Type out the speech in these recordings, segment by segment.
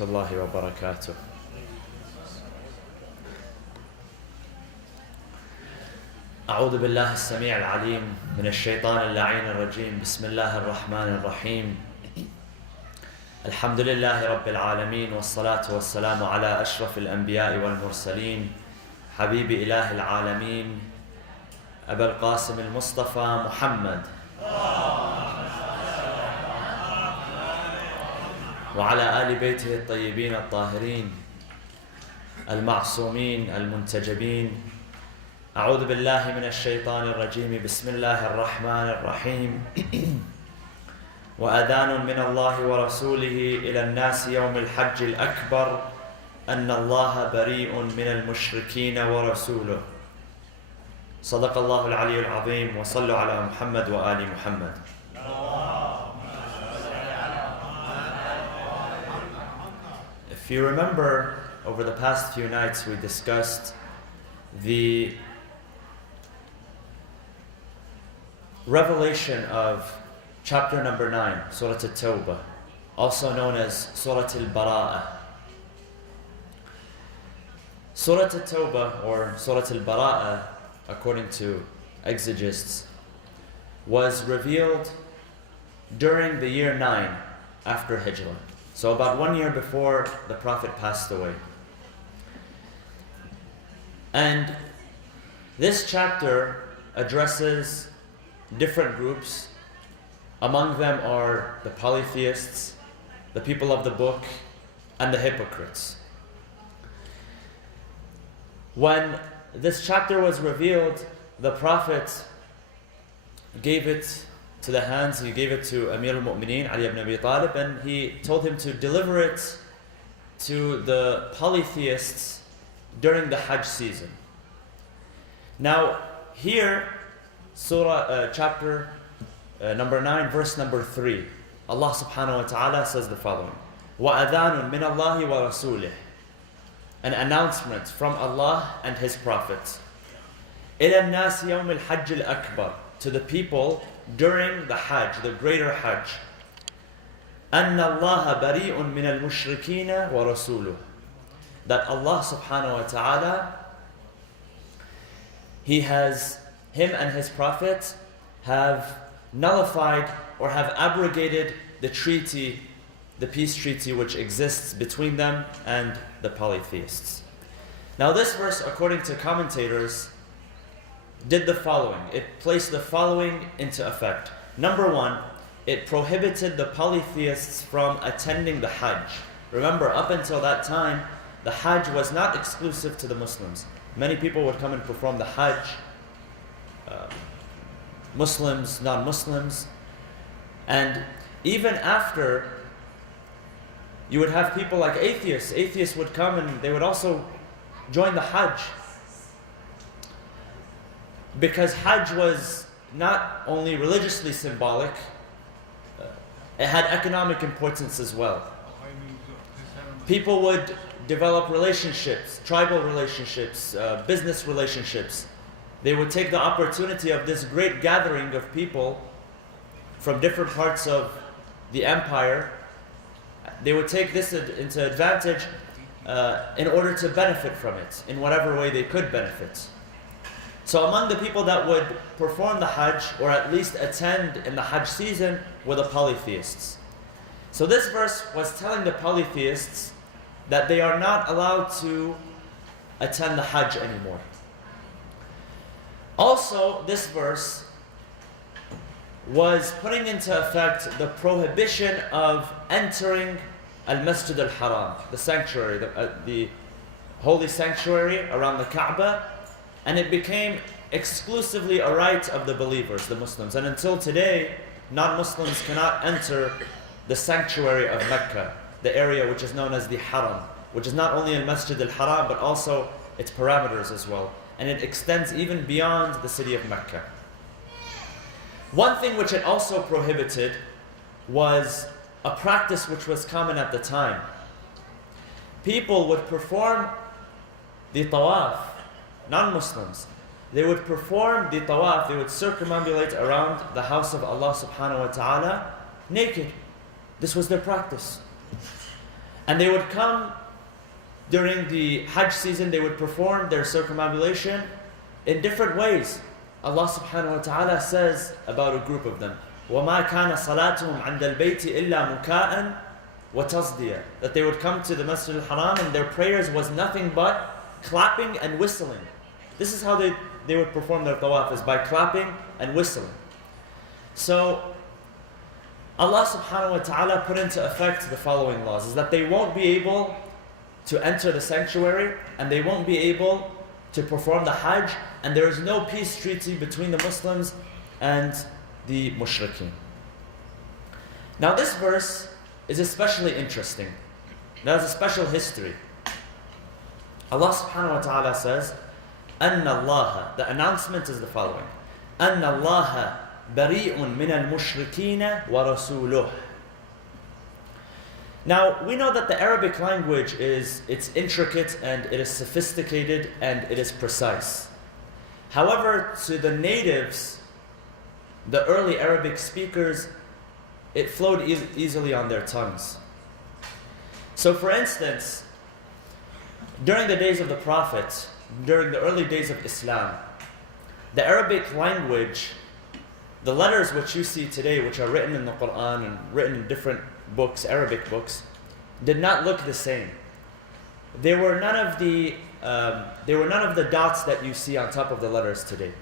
الله وبركاته. أعوذ بالله السميع العليم من الشيطان اللعين الرجيم. بسم الله الرحمن الرحيم. الحمد لله رب العالمين، والصلاة والسلام على أشرف الأنبياء والمرسلين، حبيب إله العالمين أبا القاسم المصطفى محمد، وعلى آل بيته الطيبين الطاهرين المعصومين المنتجبين. أعوذ بالله من الشيطان الرجيم. بسم الله الرحمن الرحيم. وأذان من الله ورسوله إلى الناس يوم الحج الأكبر أن الله بريء من المشركين ورسوله. صدق الله العلي العظيم. وصلوا على محمد وآل محمد. If you remember, over the past few nights we discussed the revelation of chapter number 9, Surah At-Tawbah, also known as Surah Al-Bara'ah. Surah At-Tawbah, or Surah Al-Bara'ah, according to exegists, was revealed during the year 9 after Hijrah. So about 1 year before the Prophet passed away. And this chapter addresses different groups. Among them are the polytheists, the people of the book, and the hypocrites. When this chapter was revealed, the Prophet gave it to the hands, he gave it to Amir al-Mu'mineen, Ali ibn Abi Talib, and he told him to deliver it to the polytheists during the Hajj season. Now, here, chapter number 9, verse number 3, Allah subhanahu wa ta'ala says the following: وَأَذَانٌ مِّنَ اللَّهِ وَرَسُولِهِ, an announcement from Allah and His Prophet. إِلَى النَّاسِ يَوْمِ الْحَجِّ الْأَكْبَرِ, to the people during the Hajj, the greater Hajj. أَنَّ اللَّهَ بَرِيءٌ مِّنَ الْمُشْرِكِينَ وَرَسُولُهُ, that Allah subhanahu wa ta'ala, Him and His Prophet have nullified or have abrogated the treaty, the peace treaty which exists between them and the polytheists. Now this verse, according to commentators, did the following. It placed the following into effect. Number one, it prohibited the polytheists from attending the Hajj. Remember, up until that time, the Hajj was not exclusive to the Muslims. Many people would come and perform the Hajj, Muslims, non-Muslims, and even after, you would have people like atheists. Atheists would come and they would also join the Hajj, because Hajj was not only religiously symbolic, it had economic importance as well. People would develop relationships, tribal relationships, business relationships. They would take the opportunity of this great gathering of people from different parts of the empire. They would take this into advantage in order to benefit from it in whatever way they could benefit. So among the people that would perform the Hajj, or at least attend in the Hajj season, were the polytheists. So this verse was telling the polytheists that they are not allowed to attend the Hajj anymore. Also, this verse was putting into effect the prohibition of entering Al-Masjid Al-Haram, the sanctuary, the holy sanctuary around the Kaaba, and it became exclusively a right of the believers, the Muslims. And until today, non-Muslims cannot enter the sanctuary of Mecca, the area which is known as the Haram, which is not only Al-Masjid Al-Haram, but also its parameters as well. And it extends even beyond the city of Mecca. One thing which it also prohibited was a practice which was common at the time. People would perform the tawaf, non-Muslims. They would perform the tawaf, they would circumambulate around the house of Allah subhanahu wa ta'ala naked. This was their practice. And they would come during the Hajj season, they would perform their circumambulation in different ways. Allah subhanahu wa ta'ala says about a group of them, وَمَا كَانَ صَلَاتُهُمْ عَنْدَ الْبَيْتِ إِلَّا مُكَاءً وَتَصْدِيًا. That they would come to the Masjid al-Haram and their prayers was nothing but clapping and whistling. This is how they would perform their tawaf, is by clapping and whistling. So Allah subhanahu wa ta'ala put into effect the following laws, is that they won't be able to enter the sanctuary and they won't be able to perform the Hajj, and there is no peace treaty between the Muslims and the mushrikeen. Now this verse is especially interesting. There's a special history. Allah subhanahu wa ta'ala says, أَنَّ اللَّهَ, the announcement is the following, أَنَّ اللَّهَ بَرِيءٌ مِنَ الْمُشْرِكِينَ وَرَسُولُهُ. Now, we know that the Arabic language it's intricate and it is sophisticated and it is precise. However, to the natives, the early Arabic speakers, it flowed easily on their tongues. So for instance, during the days of the Prophet, during the early days of Islam, the Arabic language, the letters which you see today, which are written in the Quran and written in different books, Arabic books, did not look the same. There were none of the dots that you see on top of the letters today.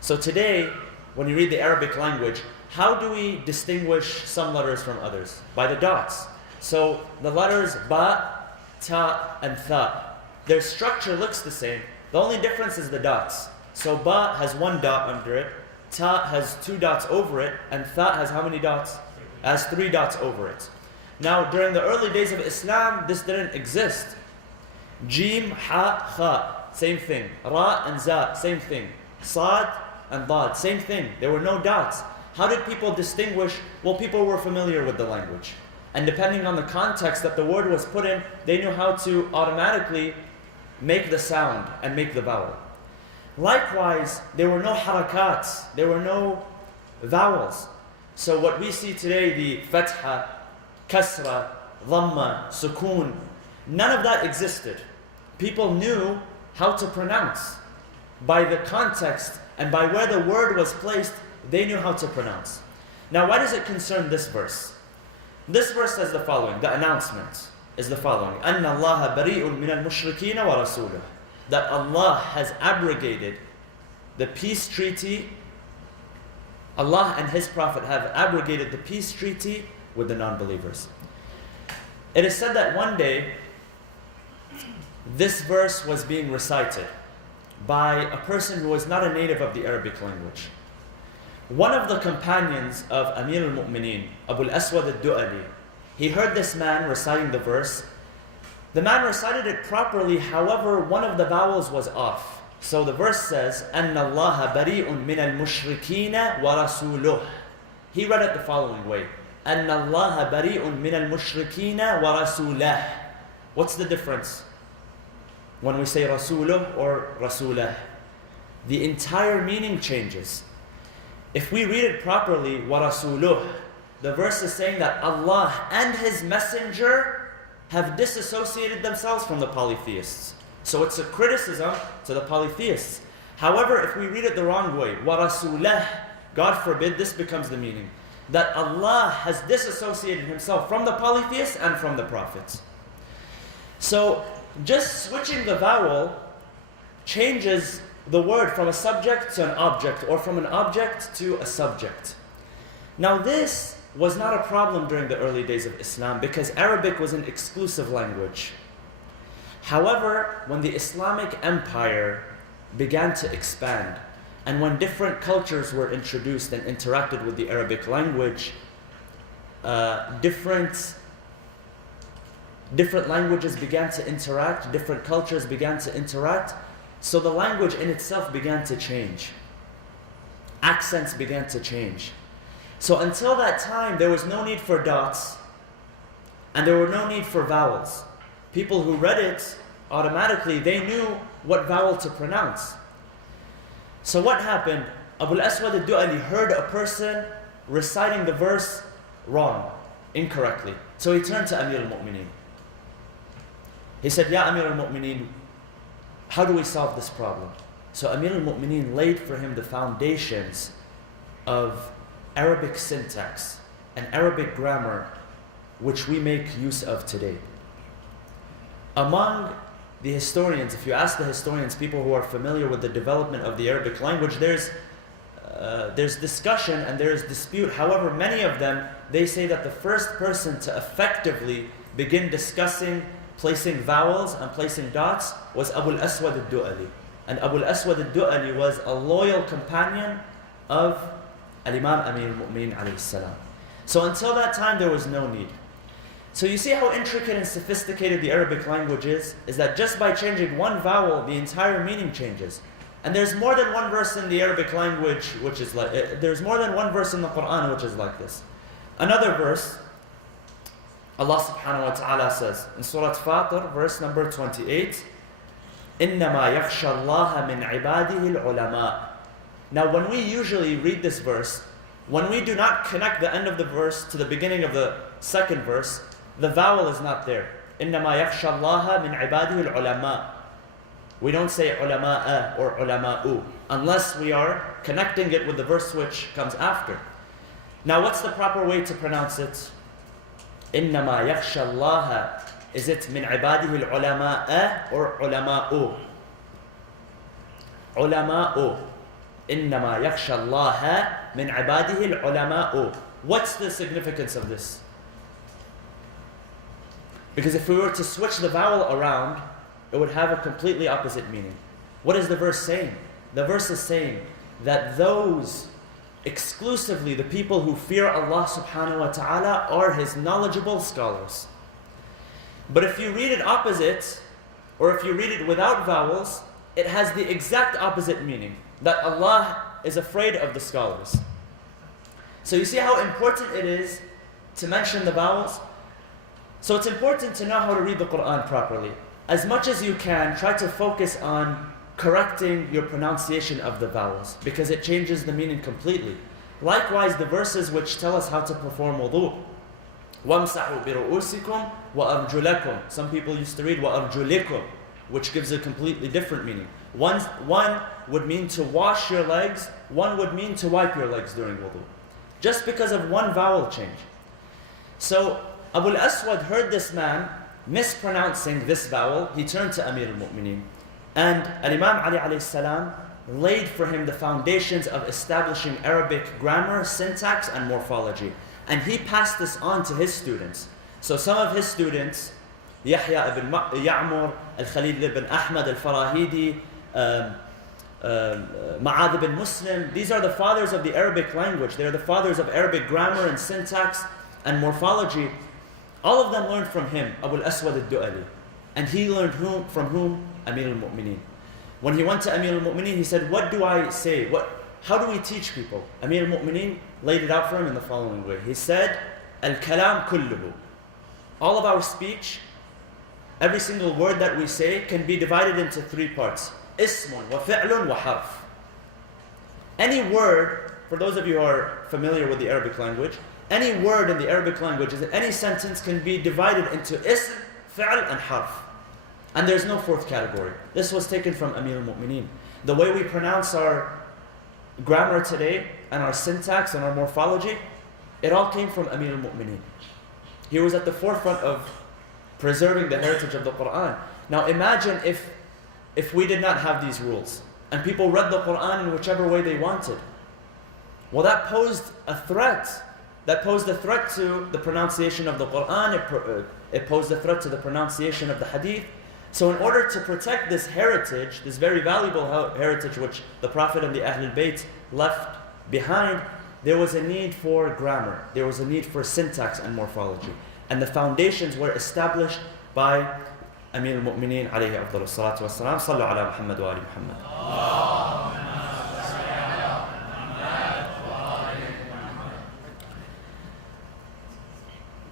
So today, when you read the Arabic language, how do we distinguish some letters from others? By the dots. So the letters ba, ta, and tha, their structure looks the same. The only difference is the dots. So ba has one dot under it, ta has two dots over it, and tha has how many dots? Has three dots over it. Now, during the early days of Islam, this didn't exist. Jim, ha, kha, same thing. Ra and za, same thing. Sad and dad, same thing. There were no dots. How did people distinguish? Well, people were familiar with the language. And depending on the context that the word was put in, they knew how to automatically make the sound and make the vowel. Likewise, there were no harakats, there were no vowels. So what we see today, the fatha, kasra, dhamma, sukoon, none of that existed. People knew how to pronounce. By the context and by where the word was placed, they knew how to pronounce. Now, why does it concern this verse? This verse says the following, the announcement is the following, أَنَّ اللَّهَ بَرِيءٌ مِنَ الْمُشْرِكِينَ وَرَسُولُهُ, that Allah has abrogated the peace treaty. Allah and His Prophet have abrogated the peace treaty with the non-believers. It is said that one day, this verse was being recited by a person who was not a native of the Arabic language. One of the companions of Amir al-Mu'mineen, Abu al-Aswad al-Du'ali, he heard this man reciting the verse. The man recited it properly, however, one of the vowels was off. So the verse says, أَنَّ اللَّهَ بَرِيءٌ مِنَ الْمُشْرِكِينَ وَرَسُولُهُ. He read it the following way, أَنَّ اللَّهَ بَرِيءٌ مِنَ الْمُشْرِكِينَ وَرَسُولَهُ. What's the difference when we say رَسُولُهُ or رَسُولَهُ? The entire meaning changes. If we read it properly, وَرَسُولُهُ, the verse is saying that Allah and His Messenger have disassociated themselves from the polytheists. So it's a criticism to the polytheists. However, if we read it the wrong way, وَرَسُولَهُ, God forbid, this becomes the meaning, that Allah has disassociated Himself from the polytheists and from the prophets. So just switching the vowel changes the word from a subject to an object, or from an object to a subject. Now this was not a problem during the early days of Islam because Arabic was an exclusive language. However, when the Islamic Empire began to expand, and when different cultures were introduced and interacted with the Arabic language, different languages began to interact, different cultures began to interact, so the language in itself began to change. Accents began to change. So until that time, there was no need for dots, and there were no need for vowels. People who read it, automatically, they knew what vowel to pronounce. So what happened? Abu al-Aswad al-Du'ali heard a person reciting the verse wrong, incorrectly. So he turned to Amir al-Mu'mineen. He said, Ya Amir al-Mu'mineen, how do we solve this problem? So Amir al-Mu'mineen laid for him the foundations of Arabic syntax and Arabic grammar, which we make use of today. Among the historians, if you ask the historians, people who are familiar with the development of the Arabic language, there's discussion and there's dispute. However, many of them, they say that the first person to effectively begin discussing placing vowels and placing dots was Abu al-Aswad al-Du'ali. And Abu al-Aswad al-Du'ali was a loyal companion of Al-Imam Amir al-Mu'mineen alayhi salam. So until that time, there was no need. So you see how intricate and sophisticated the Arabic language is that just by changing one vowel, the entire meaning changes. And there's more than one verse in the Arabic language which is like, there's more than one verse in the Quran which is like this. Another verse, Allah subhanahu wa ta'ala says in Surah Fatir, verse number 28, إِنَّمَا يَخْشَى اللَّهَ مِنْ عِبَادِهِ الْعُلَمَاءِ. Now when we usually read this verse, when we do not connect the end of the verse to the beginning of the second verse, the vowel is not there. إِنَّمَا يَخْشَى اللَّهَ مِنْ عِبَادِهِ الْعُلَمَاءِ. We don't say ulama'a or ulama'u unless we are connecting it with the verse which comes after. Now what's the proper way to pronounce it? إِنَّمَا يَخْشَى اللَّهَ. Is it مِنْ عِبَادِهِ الْعُلَمَاءَ or ulama'u? Ulama'u. إِنَّمَا يَخْشَى اللَّهَ مِنْ عِبَادِهِ الْعُلَمَاءُ. What's the significance of this? Because if we were to switch the vowel around, it would have a completely opposite meaning. What is the verse saying? The verse is saying that those, exclusively the people who fear Allah subhanahu wa ta'ala, are His knowledgeable scholars. But if you read it opposite, or if you read it without vowels, it has the exact opposite meaning, that Allah is afraid of the scholars. So you see how important it is to mention the vowels? So it's important to know how to read the Quran properly. As much as you can, try to focus on correcting your pronunciation of the vowels, because it changes the meaning completely. Likewise, the verses which tell us how to perform wudu. وَامْسَحُوا بِرُؤُوسِكُمْ وَأَرْجُلَكُمْ. Some people used to read وَأَرْجُلِكُمْ, which gives a completely different meaning. One would mean to wash your legs, one would mean to wipe your legs during wudu. Just because of one vowel change. So Abu al-Aswad heard this man mispronouncing this vowel. He turned to Amir al-Mu'mineen. And Al-Imam Ali alayhi salam laid for him the foundations of establishing Arabic grammar, syntax, and morphology. And he passed this on to his students. So some of his students, Yahya ibn Ya'mur, Al-Khalil ibn Ahmad al-Farahidi, Ma'ad ibn Muslim, these are the fathers of the Arabic language. They are the fathers of Arabic grammar and syntax and morphology. All of them learned from him, Abu al-Aswad al-Du'ali. And he learned from whom? Amir al-Mu'mineen. When he went to Amir al-Mu'mineen, he said, what do I say? How do we teach people? Amir al-Mu'mineen laid it out for him in the following way. He said, Al-Kalam kulluhu. All of our speech, every single word that we say, can be divided into three parts. Ismun wa fi'lun wa harf. Any word, for those of you who are familiar with the Arabic language, any word in the Arabic language, any sentence can be divided into ism, fi'l, and harf. And there's no fourth category. This was taken from Amir al-Mu'mineen. The way we pronounce our grammar today, and our syntax and our morphology, it all came from Amir al-Mu'mineen. He was at the forefront of preserving the heritage of the Quran. Now imagine if we did not have these rules, and people read the Quran in whichever way they wanted. Well, that posed a threat. That posed a threat to the pronunciation of the Quran. It posed a threat to the pronunciation of the Hadith. So in order to protect this heritage, this very valuable heritage which the Prophet and the Ahlul Bayt left behind, there was a need for grammar. There was a need for syntax and morphology. And the foundations were established by Amir al-Mu'mineen alayhi afdalus salatu wassalam. Sallu ala Muhammad wa ali Muhammad.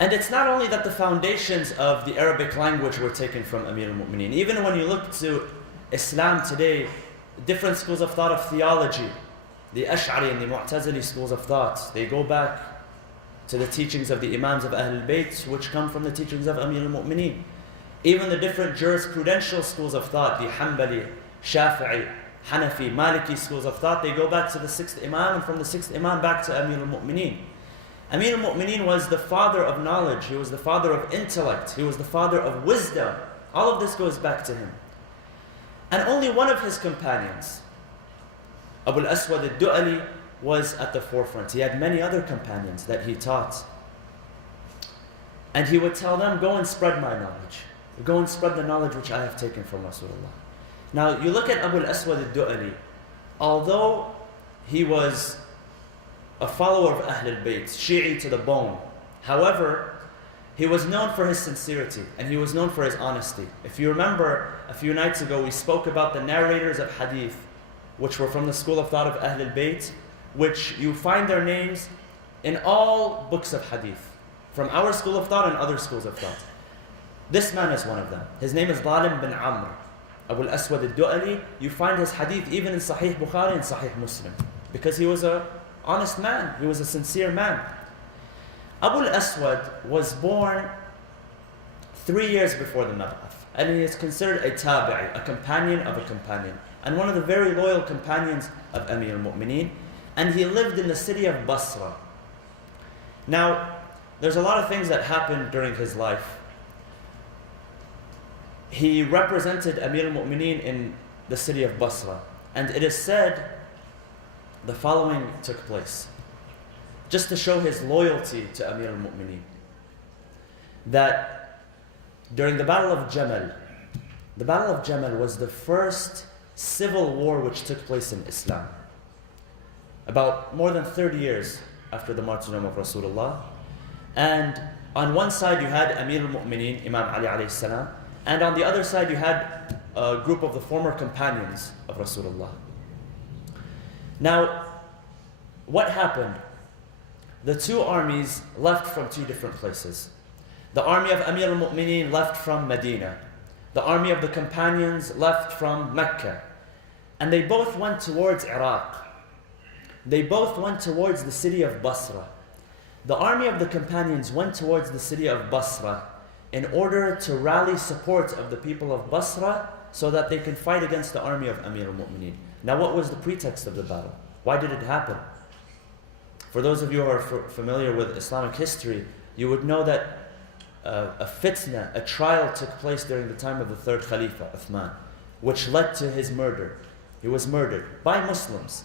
And it's not only that the foundations of the Arabic language were taken from Amir al-Mu'mineen. Even when you look to Islam today, different schools of thought of theology, the Ash'ari and the Mu'tazili schools of thought, they go back to the teachings of the Imams of Ahlul Bayt, which come from the teachings of Amir al-Mu'mineen. Even the different jurisprudential schools of thought, the Hanbali, Shafi'i, Hanafi, Maliki schools of thought, they go back to the 6th Imam, and from the 6th Imam back to Amir al-Mu'mineen. Amir al-Mu'mineen was the father of knowledge, he was the father of intellect, he was the father of wisdom. All of this goes back to him. And only one of his companions, Abu al-Aswad al-Du'ali, was at the forefront. He had many other companions that he taught. And he would tell them, go and spread my knowledge. Go and spread the knowledge which I have taken from Rasulullah. Now, you look at Abu al-Aswad al-Du'ali, although he was a follower of Ahl al-Bayt, Shi'i to the bone, however, he was known for his sincerity and he was known for his honesty. If you remember, a few nights ago we spoke about the narrators of hadith, which were from the school of thought of Ahl al-Bayt, which you find their names in all books of hadith, from our school of thought and other schools of thought. This man is one of them. His name is Dhalim bin Amr, Abu al-Aswad al-Du'ali. You find his hadith even in Sahih Bukhari and Sahih Muslim, because he was an honest man, he was a sincere man. Abu al-Aswad was born 3 years before the Mab'ath, and he is considered a tabi'i, a companion of a companion, and one of the very loyal companions of Amir al-Mu'mineen, and he lived in the city of Basra. Now, there's a lot of things that happened during his life. He represented Amir al-Mu'mineen in the city of Basra, and it is said the following took place, just to show his loyalty to Amir al-Mu'mineen, that during the Battle of Jamal, the Battle of Jamal was the first civil war which took place in Islam, about more than 30 years after the martyrdom of Rasulullah. And on one side you had Amir al-Mu'mineen, Imam Ali alayhi salam, and on the other side you had a group of the former companions of Rasulullah. Now, what happened? The two armies left from two different places. The army of Amir al-Mu'mineen left from Medina. The army of the companions left from Mecca. And they both went towards Iraq. They both went towards the city of Basra. The army of the companions went towards the city of Basra in order to rally support of the people of Basra so that they can fight against the army of Amir al-Mu'mineen. Now, what was the pretext of the battle? Why did it happen? For those of you who are familiar with Islamic history, you would know that a fitna, a trial took place during the time of the third Khalifa, Uthman, which led to his murder. He was murdered by Muslims.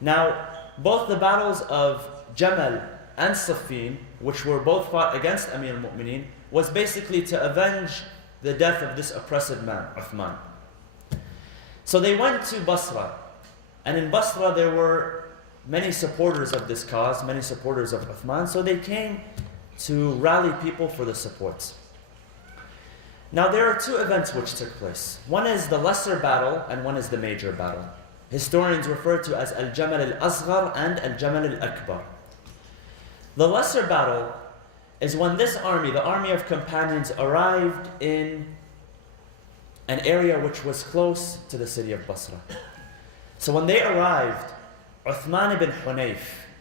Now, both the battles of Jamal and Siffin, which were both fought against Amir al-Mu'mineen, was basically to avenge the death of this oppressive man, Uthman. So they went to Basra, and in Basra there were many supporters of this cause, many supporters of Uthman, so they came to rally people for the support. Now there are two events which took place. One is the lesser battle and one is the major battle. Historians refer to as Al-Jamal al-Asghar and Al-Jamal al-Akbar. The lesser battle is when this army, the army of companions, arrived in an area which was close to the city of Basra. So when they arrived, Uthman ibn Hunayf,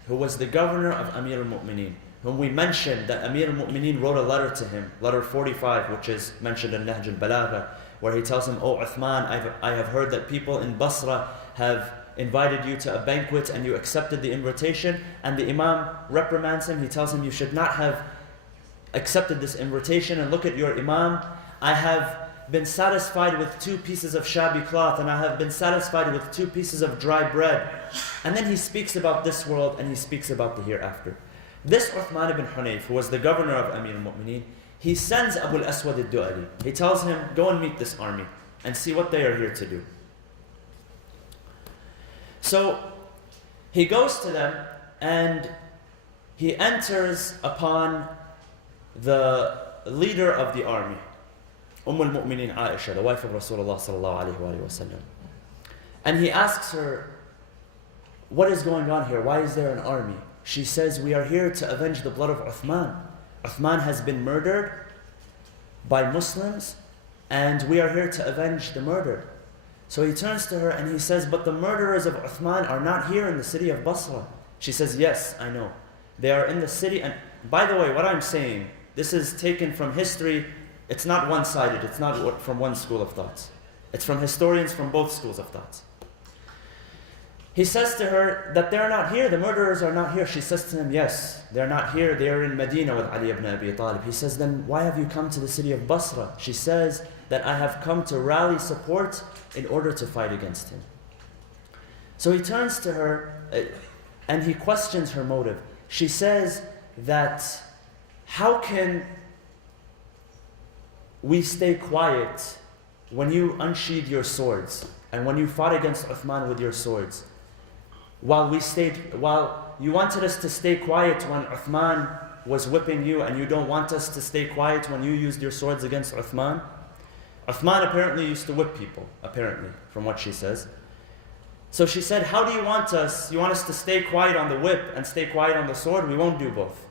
who was the governor of Amir al-Mu'mineen, whom we mentioned that Amir al-Mu'mineen wrote a letter to him, letter 45, which is mentioned in Nahj al-Balagha, where he tells him, "Oh Uthman, I have heard that people in Basra have invited you to a banquet and you accepted the invitation." And the Imam reprimands him. He tells him, "You should not have accepted this invitation, and look at your Imam. I have been satisfied with 2 pieces of shabby cloth, and I have been satisfied with 2 pieces of dry bread." And then he speaks about this world and he speaks about the hereafter. This Uthman ibn Hunayf, who was the governor of Amir al-Mu'mineen, he sends Abu al-Aswad al-Du'ali. He tells him, "Go and meet this army and see what they are here to do." So he goes to them and he enters upon the leader of the army, al-Mu'mineen Aisha, the wife of Rasulullah sallallahu alaihi wasallam. And he asks her, "What is going on here? Why is there an army?" She says, "We are here to avenge the blood of Uthman. Uthman has been murdered by Muslims, and we are here to avenge the murder." So he turns to her and he says, "But the murderers of Uthman are not here in the city of Basra." She says, "Yes, I know. They are in the city." And by the way, what I'm saying, this is taken from history It's not one-sided. It's not from one school of thought. It's from historians from both schools of thought. He says to her that they're not here, the murderers are not here. She says to him, yes, they're not here, they're in Medina with Ali ibn Abi Talib. He says, then why have you come to the city of Basra? She says that I have come to rally support in order to fight against him. So he turns to her and he questions her motive. She says that, how can we stay quiet when you unsheathed your swords and when you fought against Uthman with your swords? While you wanted us to stay quiet when Uthman was whipping you, and you don't want us to stay quiet when you used your swords against Uthman? Uthman apparently used to whip people, apparently, from what she says. So she said, how do you want us? You want us to stay quiet on the whip and stay quiet on the sword? We won't do both.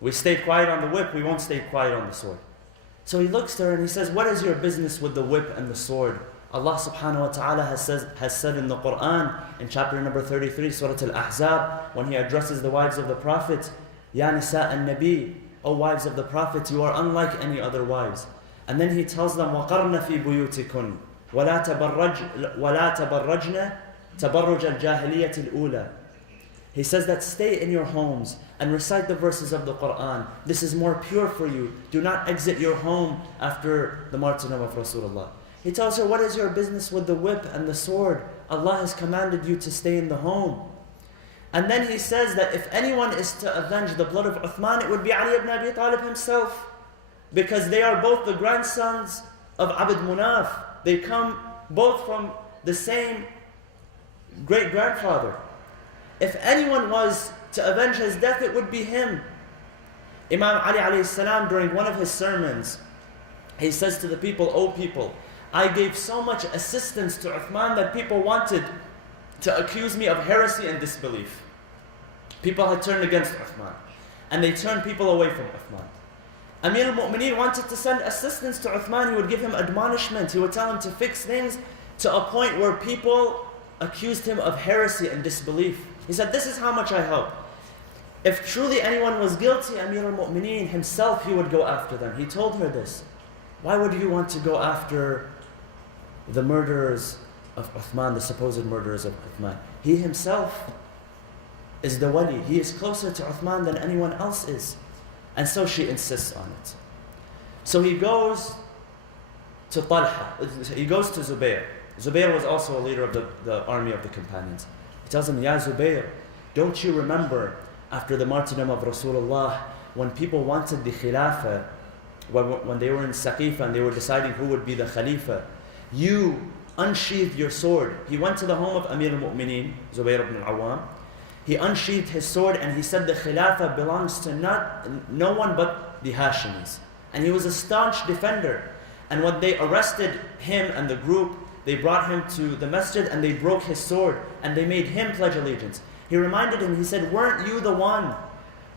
We stay quiet on the whip, we won't stay quiet on the sword. So he looks to her and he says, what is your business with the whip and the sword? Allah subhanahu wa ta'ala has said in the Quran, in chapter number 33, Surah Al-Ahzab, when He addresses the wives of the Prophet, Ya Nisa an-Nabi, O wives of the Prophet, you are unlike any other wives. And then He tells them, وَقَرْنَ فِي بُيُوتِكُنْ وَلَا تَبَرَّجْنَ تَبَرُّجَ الْجَاهِلِيَّةِ الْأُولَى. He says that stay in your homes and recite the verses of the Quran. This is more pure for you. Do not exit your home after the martyrdom of Rasulullah. He tells her, what is your business with the whip and the sword? Allah has commanded you to stay in the home. And then he says that if anyone is to avenge the blood of Uthman, it would be Ali ibn Abi Talib himself. Because they are both the grandsons of Abd Munaf. They come both from the same great-grandfather. If anyone was to avenge his death, it would be him. Imam Ali alayhi salam, during one of his sermons, he says to the people, O people, I gave so much assistance to Uthman that people wanted to accuse me of heresy and disbelief. People had turned against Uthman, and they turned people away from Uthman. Amir al-Mu'mineen wanted to send assistance to Uthman. He would give him admonishment. He would tell him to fix things to a point where people accused him of heresy and disbelief. He said, this is how much I help. If truly anyone was guilty, Amir al-Mu'mineen himself, he would go after them. He told her this. Why would you want to go after the murderers of Uthman, the supposed murderers of Uthman? He himself is the wali. He is closer to Uthman than anyone else is. And so she insists on it. So he goes to Talha. He goes to Zubayr. Zubayr was also a leader of the army of the companions. He tells him, Ya Zubayr, don't you remember after the martyrdom of Rasulullah, when people wanted the Khilafah, when they were in Saqifa and they were deciding who would be the Khalifa, you unsheathed your sword. He went to the home of Amir al-Mu'mineen, Zubayr ibn al-Awwam. He unsheathed his sword and he said the Khilafah belongs to no one but the Hashimis. And he was a staunch defender. And when they arrested him and the group, they brought him to the masjid and they broke his sword and they made him pledge allegiance. He reminded him, he said, weren't you the one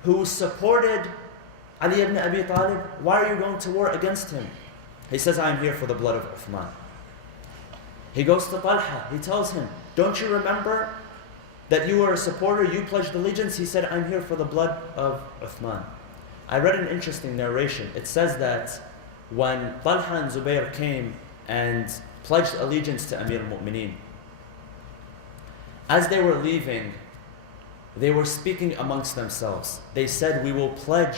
who supported Ali ibn Abi Talib? Why are you going to war against him? He says, I am here for the blood of Uthman. He goes to Talha. He tells him, don't you remember that you were a supporter, you pledged allegiance? He said, I'm here for the blood of Uthman. I read an interesting narration. It says that when Talha and Zubayr came and pledged allegiance to Amir al-Mu'mineen, as they were leaving, they were speaking amongst themselves. They said, we will pledge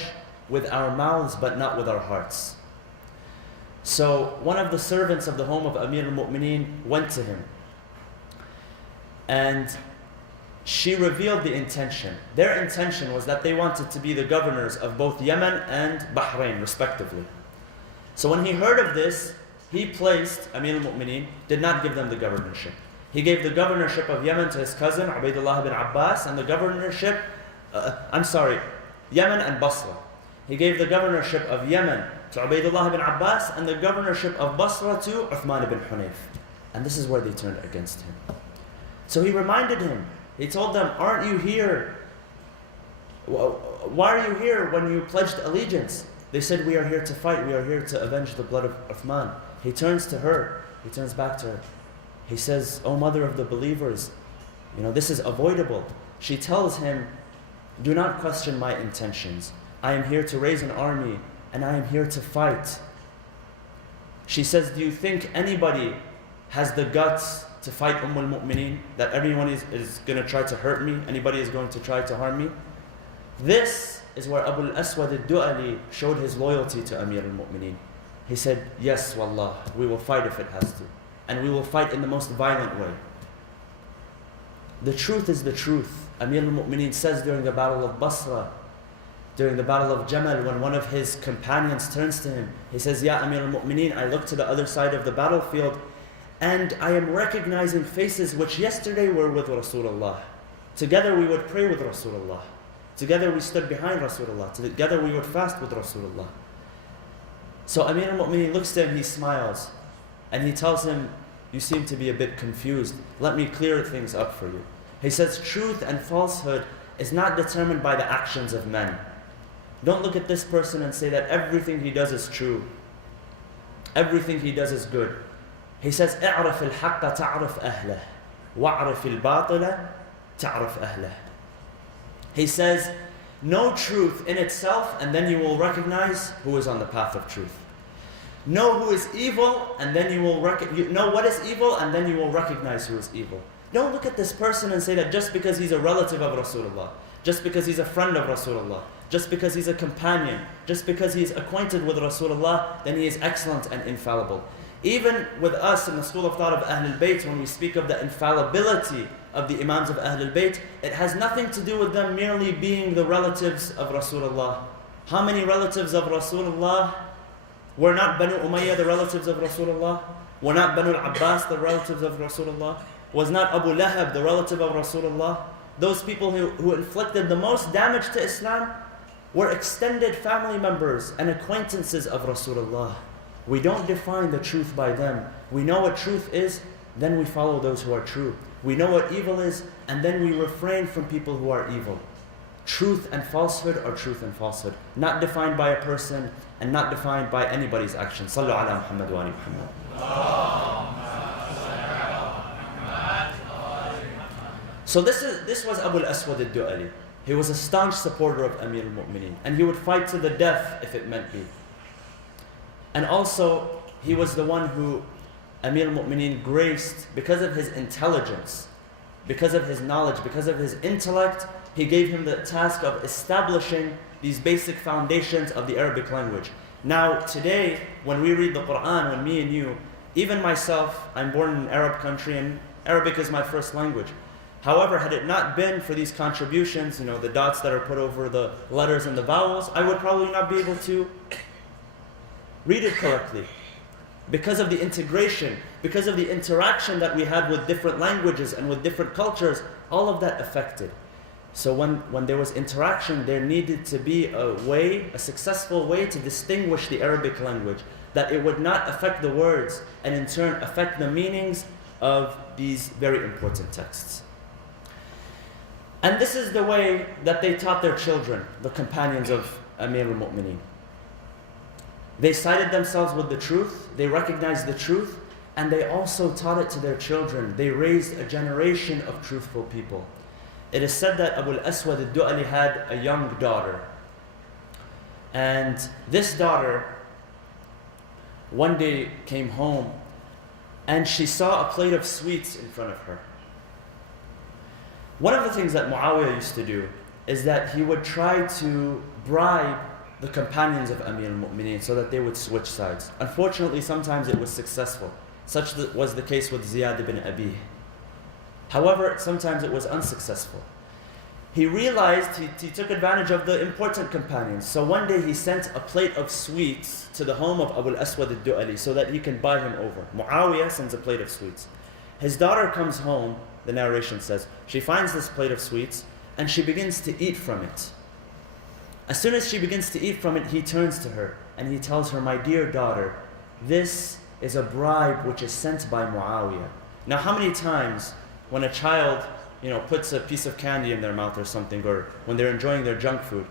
with our mouths but not with our hearts. So one of the servants of the home of Amir al-Mu'mineen went to him and she revealed the intention. Their intention was that they wanted to be the governors of both Yemen and Bahrain respectively. So when he heard of this, he placed Amir al-Mu'mineen, did not give them the governorship. He gave the governorship of Yemen to his cousin Ubaidullah ibn Abbas, and the governorship, Yemen and Basra. He gave the governorship of Yemen to Ubaidullah ibn Abbas and the governorship of Basra to Uthman ibn Hunayf. And this is where they turned against him. So he reminded him, he told them, aren't you here? Why are you here when you pledged allegiance? They said, we are here to fight, we are here to avenge the blood of Uthman. He turns to her, he turns back to her. He says, O mother of the believers, this is avoidable. She tells him, do not question my intentions. I am here to raise an army and I am here to fight. She says, do you think anybody has the guts to fight al-Mu'mineen? That everyone is going to try to hurt me? Anybody is going to try to harm me? This is where Abu al-Aswad al-Du'ali showed his loyalty to Amir al-Mu'mineen. He said, yes, wallah, we will fight if it has to. And we will fight in the most violent way. The truth is the truth. Amir al-Mu'mineen says during the Battle of Basra, during the Battle of Jamal, when one of his companions turns to him, he says, Ya Amir al-Mu'mineen, I look to the other side of the battlefield and I am recognizing faces which yesterday were with Rasulullah. Together we would pray with Rasulullah. Together we stood behind Rasulullah. Together we would fast with Rasulullah. So Amir al-Mu'mineen looks to him, he smiles, and he tells him, you seem to be a bit confused. Let me clear things up for you. He says, truth and falsehood is not determined by the actions of men. Don't look at this person and say that everything he does is true. Everything he does is good. He says, اعرف الحق تعرف أهله واعرف الباطل تعرف أهله. He says, know truth in itself and then you will recognize who is on the path of truth. Know who is evil and then you will know what is evil and then you will recognize who is evil. Don't look at this person and say that just because he's a relative of Rasulullah, just because he's a friend of Rasulullah, just because he's a companion, just because he's acquainted with Rasulullah, then he is excellent and infallible. Even with us in the school of thought of Ahlul Bayt, when we speak of the infallibility of the Imams of Ahlul Bayt, it has nothing to do with them merely being the relatives of Rasulullah. How many relatives of Rasulullah were not Banu Umayyah the relatives of Rasulullah? Were not Banu al-Abbas the relatives of Rasulullah? Was not Abu Lahab the relative of Rasulullah? Those people who inflicted the most damage to Islam were extended family members and acquaintances of Rasulullah. We don't define the truth by them. We know what truth is, then we follow those who are true. We know what evil is, and then we refrain from people who are evil. Truth and falsehood are truth and falsehood, not defined by a person and not defined by anybody's actions. Sallu ala Muhammad wa ali Muhammad. So this was Abu al-Aswad al-Du'ali. He was a staunch supporter of Amir al-Mu'mineen, and he would fight to the death if it meant be. And also, he was the one who Amir al-Mu'mineen graced because of his intelligence, because of his knowledge, because of his intellect. He gave him the task of establishing these basic foundations of the Arabic language. Now, today, when we read the Quran, when me and you, even myself, I'm born in an Arab country and Arabic is my first language. However, had it not been for these contributions, the dots that are put over the letters and the vowels, I would probably not be able to read it correctly. Because of the integration, because of the interaction that we had with different languages and with different cultures, all of that affected. So when there was interaction, there needed to be a successful way to distinguish the Arabic language, that it would not affect the words and in turn affect the meanings of these very important texts. And this is the way that they taught their children, the companions of Amir al-Mu'mineen. They sided themselves with the truth, they recognized the truth, and they also taught it to their children. They raised a generation of truthful people. It is said that Abu al-Aswad al-Du'ali had a young daughter. And this daughter one day came home and she saw a plate of sweets in front of her. One of the things that Muawiyah used to do is that he would try to bribe the companions of Amir al-Mu'mineen so that they would switch sides. Unfortunately, sometimes it was successful. Such was the case with Ziyad ibn Abi. However, sometimes it was unsuccessful. He realized he took advantage of the important companions. So one day he sent a plate of sweets to the home of Abu al-Aswad al-Du'ali so that he can buy him over. Muawiyah sends a plate of sweets. His daughter comes home, the narration says, she finds this plate of sweets and she begins to eat from it. As soon as she begins to eat from it, he turns to her and he tells her, my dear daughter, this is a bribe which is sent by Muawiyah. Now how many times when a child puts a piece of candy in their mouth or something, or when they're enjoying their junk food,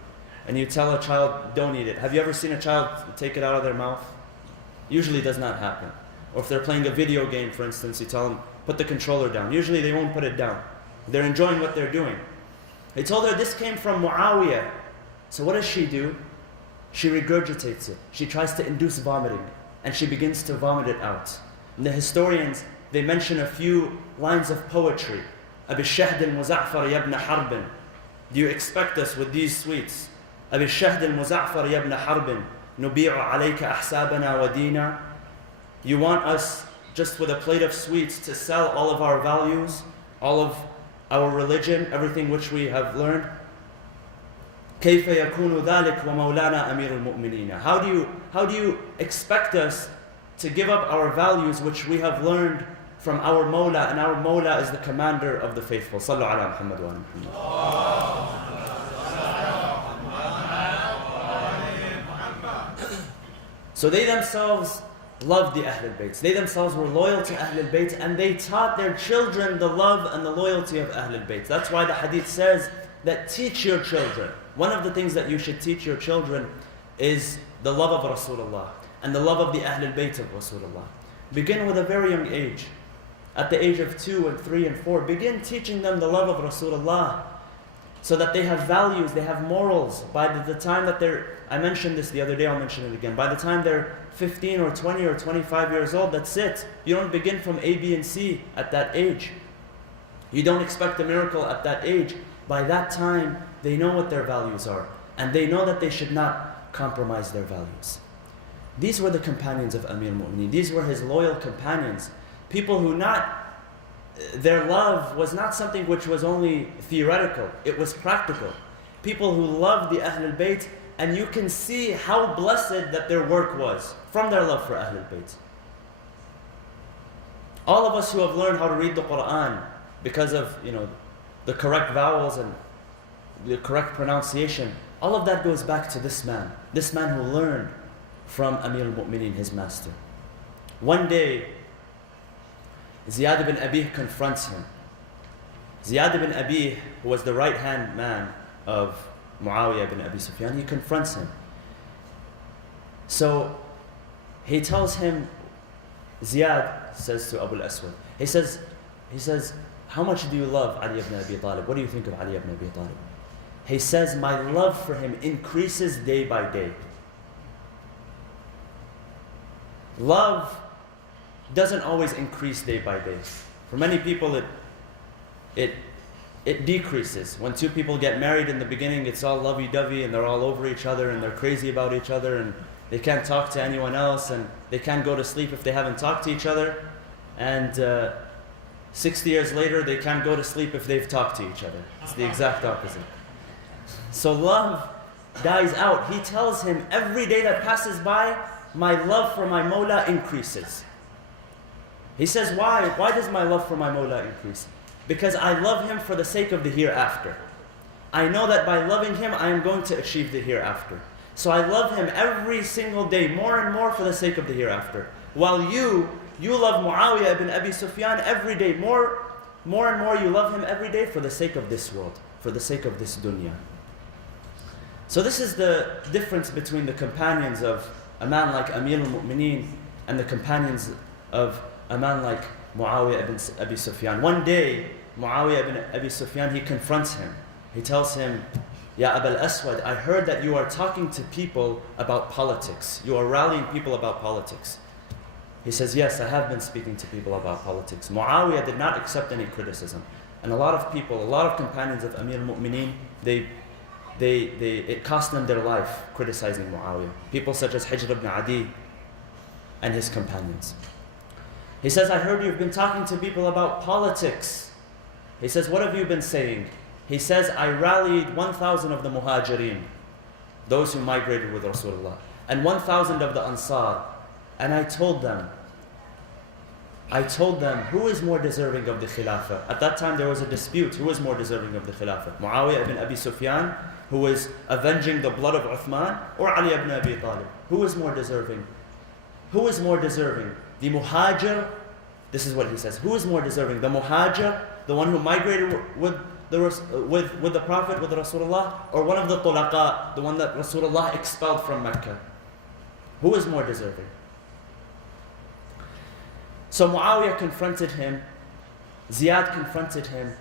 and you tell a child, don't eat it. Have you ever seen a child take it out of their mouth? Usually does not happen. Or if they're playing a video game, for instance, you tell them, put the controller down. Usually they won't put it down. They're enjoying what they're doing. He told her this came from Muawiyah. So what does she do? She regurgitates it. She tries to induce vomiting. and she begins to vomit it out. And the historians, they mention a few lines of poetry. أبي الشهد المزعفر يا ابن حرب. Do you expect us with these sweets? أبي الشهد المزعفر يا ابن حرب نبيع عليك أحسابنا ودينا. You want us just with a plate of sweets to sell all of our values, all of our religion, everything which we have learned? كيف يكون ذلك ومولانا أمير المؤمنين. How do you expect us to give up our values which we have learned from our Mawla, and our Mawla is the commander of the faithful. Sallu ala Muhammad wa ala Muhammad. So they themselves loved the Ahlul Bayt. They themselves were loyal to Ahlul Bayt, and they taught their children the love and the loyalty of Ahlul Bayt. That's why the hadith says that teach your children. One of the things that you should teach your children is the love of Rasulullah and the love of the Ahlul Bayt of Rasulullah. Begin with a very young age. At the age of 2 and 3 and 4, begin teaching them the love of Rasulullah so that they have values, they have morals. By the time that I mentioned this the other day, I'll mention it again. By the time they're 15 or 20 or 25 years old, that's it. You don't begin from A, B, and C at that age. You don't expect a miracle at that age. By that time, they know what their values are, and they know that they should not compromise their values. These were the companions of Amir al-Mu'mineen. These were his loyal companions. People who their love was not something which was only theoretical, it was practical. People who loved the Ahlul Bayt, and you can see how blessed that their work was from their love for Ahlul Bayt. All of us who have learned how to read the Quran because of the correct vowels and the correct pronunciation, all of that goes back to this man who learned from Amir al-Mu'mineen, his master. One day, Ziyad ibn Abi confronts him. Ziyad ibn Abi, who was the right-hand man of Muawiyah ibn Abi Sufyan, he confronts him. So he tells him, Ziyad says to Abu al-Aswad, he says, how much do you love Ali ibn Abi Talib? What do you think of Ali ibn Abi Talib? He says, my love for him increases day by day. Love doesn't always increase day by day. For many people, it decreases. When two people get married in the beginning, it's all lovey-dovey and they're all over each other and they're crazy about each other and they can't talk to anyone else and they can't go to sleep if they haven't talked to each other. And 60 years later, they can't go to sleep if they've talked to each other. It's the exact opposite. So love dies out. He tells him, every day that passes by, my love for my Mawla increases. He says, why? Why does my love for my Mawla increase? Because I love him for the sake of the hereafter. I know that by loving him, I am going to achieve the hereafter. So I love him every single day, more and more for the sake of the hereafter. While you love Muawiyah ibn Abi Sufyan every day, more and more you love him every day for the sake of this world, for the sake of this dunya. So this is the difference between the companions of a man like Amir al-Mu'mineen and the companions of a man like Muawiyah ibn Abi Sufyan. One day, Muawiyah ibn Abi Sufyan, he confronts him. He tells him, Ya Abu al-Aswad, I heard that you are talking to people about politics. You are rallying people about politics. He says, yes, I have been speaking to people about politics. Muawiyah did not accept any criticism. And a lot of people, a lot of companions of Amir al-Mu'mineen, it cost them their life criticizing Muawiyah. People such as Hijr ibn Adi and his companions. He says, I heard you've been talking to people about politics. He says, what have you been saying? He says, I rallied 1,000 of the Muhajirin, those who migrated with Rasulullah, and 1,000 of the Ansar. And I told them, who is more deserving of the Khilafah? At that time there was a dispute, who is more deserving of the Khilafah? Muawiyah ibn Abi Sufyan, who was avenging the blood of Uthman, or Ali ibn Abi Talib? Who is more deserving? Who is more deserving? The Muhajir, this is what he says, who is more deserving? The Muhajir, the one who migrated with the Prophet, with Rasulullah, or one of the Tulaqa, the one that Rasulullah expelled from Mecca? Who is more deserving? So Muawiyah confronted him, Ziyad confronted him,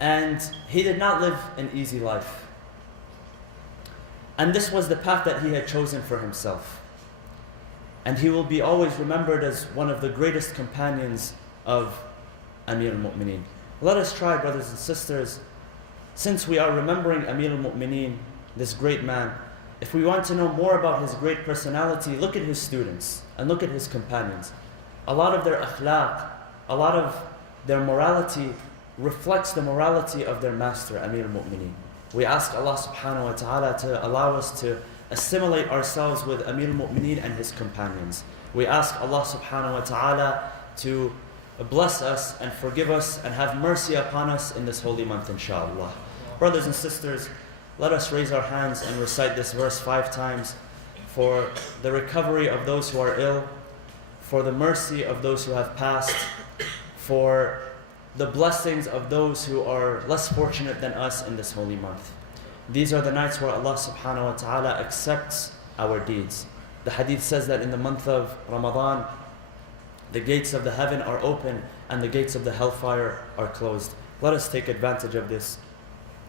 and he did not live an easy life. And this was the path that he had chosen for himself. And he will be always remembered as one of the greatest companions of Amir al-Mu'mineen. Let us try, brothers and sisters, since we are remembering Amir al-Mu'mineen, this great man, if we want to know more about his great personality, look at his students and look at his companions. A lot of their akhlaq, a lot of their morality reflects the morality of their master, Amir al-Mu'mineen. We ask Allah subhanahu wa ta'ala to allow us to assimilate ourselves with Amir al-Mu'mineen and his companions. We ask Allah subhanahu wa ta'ala to bless us and forgive us and have mercy upon us in this holy month, inshallah. Brothers and sisters, let us raise our hands and recite this verse 5 times for the recovery of those who are ill, for the mercy of those who have passed, for the blessings of those who are less fortunate than us in this holy month. These are the nights where Allah subhanahu wa ta'ala accepts our deeds. The hadith says that in the month of Ramadan, the gates of the heaven are open and the gates of the hellfire are closed. Let us take advantage of this.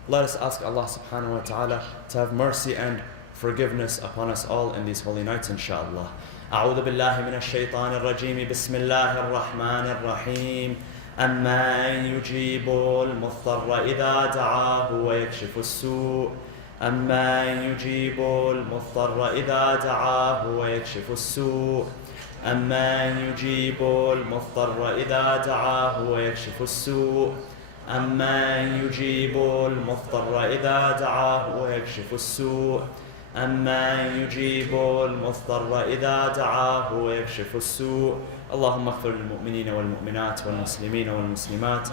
Let us ask Allah subhanahu wa ta'ala to have mercy and forgiveness upon us all in these holy nights, inshallah. أعوذ بالله من الشيطان الرجيم بسم الله الرحمن الرحيم أمن يجيب المضطر إذا دعاه ويكشف السوء أمن يجيب المضطر إذا دعاه ويكشف السوء أمن يجيب المضطر إذا دعاه ويكشف السوء أمن يجيب المضطر إذا دعاه ويكشف السوء أمن يجيب المضطر إذا دعاه ويكشف السوء اللهم اغفر للمؤمنين والمؤمنات والمسلمين والمسلمات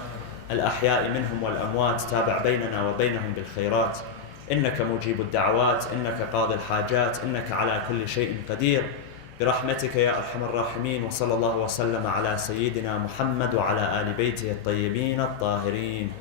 الأحياء منهم والأموات تابع بيننا وبينهم بالخيرات إنك مجيب الدعوات إنك قاضي الحاجات إنك على كل شيء قدير برحمتك يا أرحم الراحمين وصلى الله وسلم على سيدنا محمد وعلى آل بيته الطيبين الطاهرين